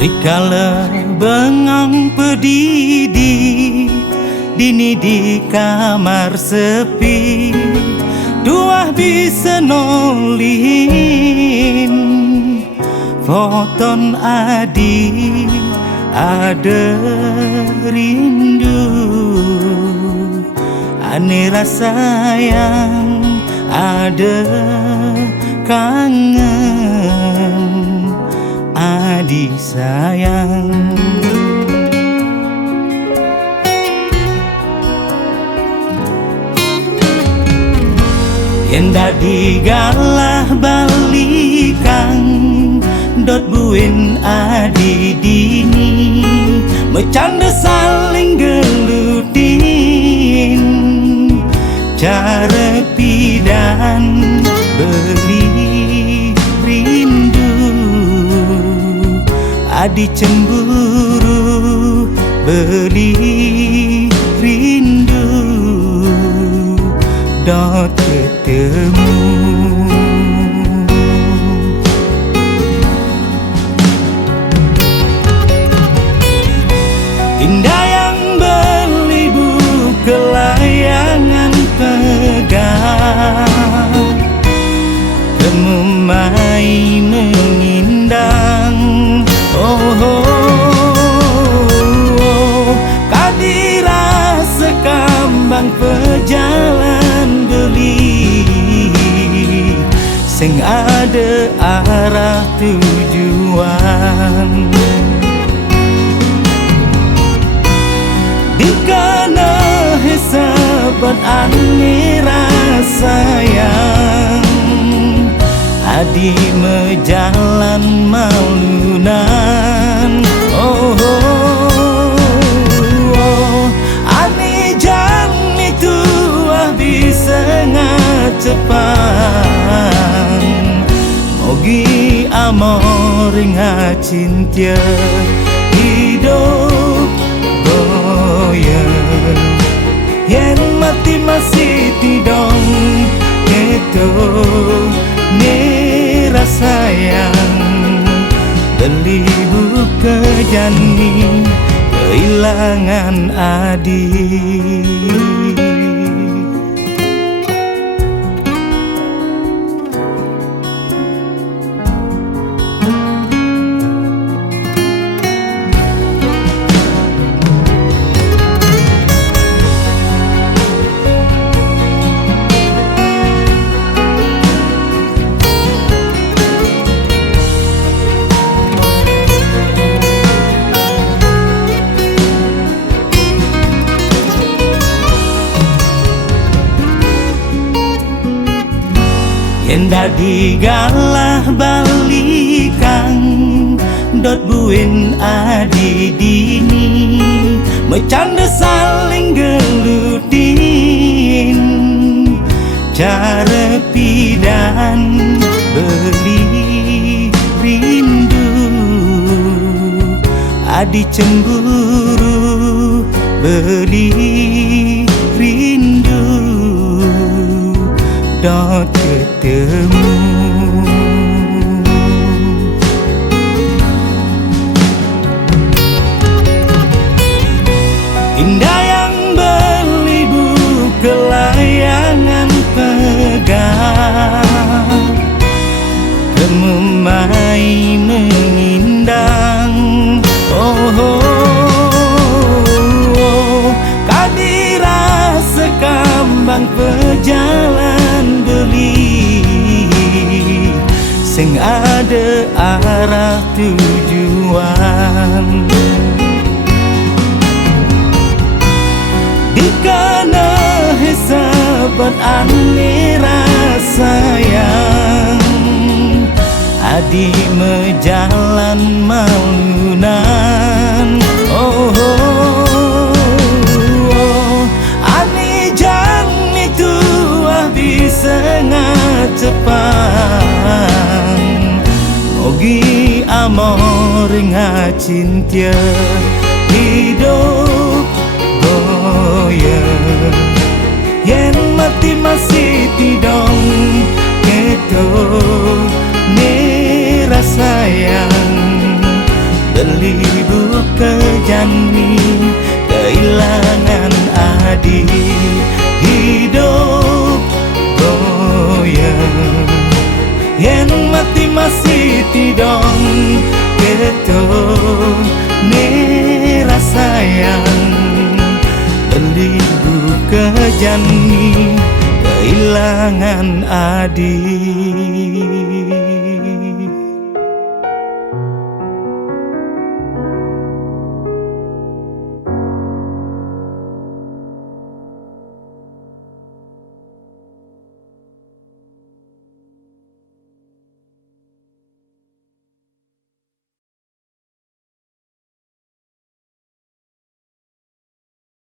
Rikala bengang pedidi dini di kamar sepi, dua bisa nolin foton adi ada rindu, ane rasa yang ada kangen adik sayang. Yen dadi galah balikan dot buin adi dini, bercanda saling gelutin, cara pidan beli rindu, adi cemburu beli rindu, dot ketemu. Indah yang belibu kelayangan pegang, kemumai mengindang. Oh, kadira sekambang pejalan beli, sing ada arah tujuan. Dikana hesabat ane rasa yang adi mejalan malunan. Oh, ane jani tua bisa ngacepan, mogi amor ngacintia hidup yen mati masih tidong itu nih rasa yang beli buka jani kehilangan adik. Yen dadi galah balikan dot buin adi dini, bercanda saling gelutin, cara pidan beli rindu, adi cemburu beli rindu, dot ketemu. Indah yang belibu kelayangan pegang, kemumai mengindang. Oh, kadira sekambang pejalan beli, sing ada arah tujuan. Dikana hesabat ane rasa yang adi mejalan malunan. Oh, ane jani tua bisa ngacepan, mogi amor ngacintia hidup goyang. Yen mati masih tidong itu nih rasa yang Belibu kejani kehilangan adik. Hidup goyang yen mati masih tidong keto nera sayang. Belibu kejani kehilangan adik.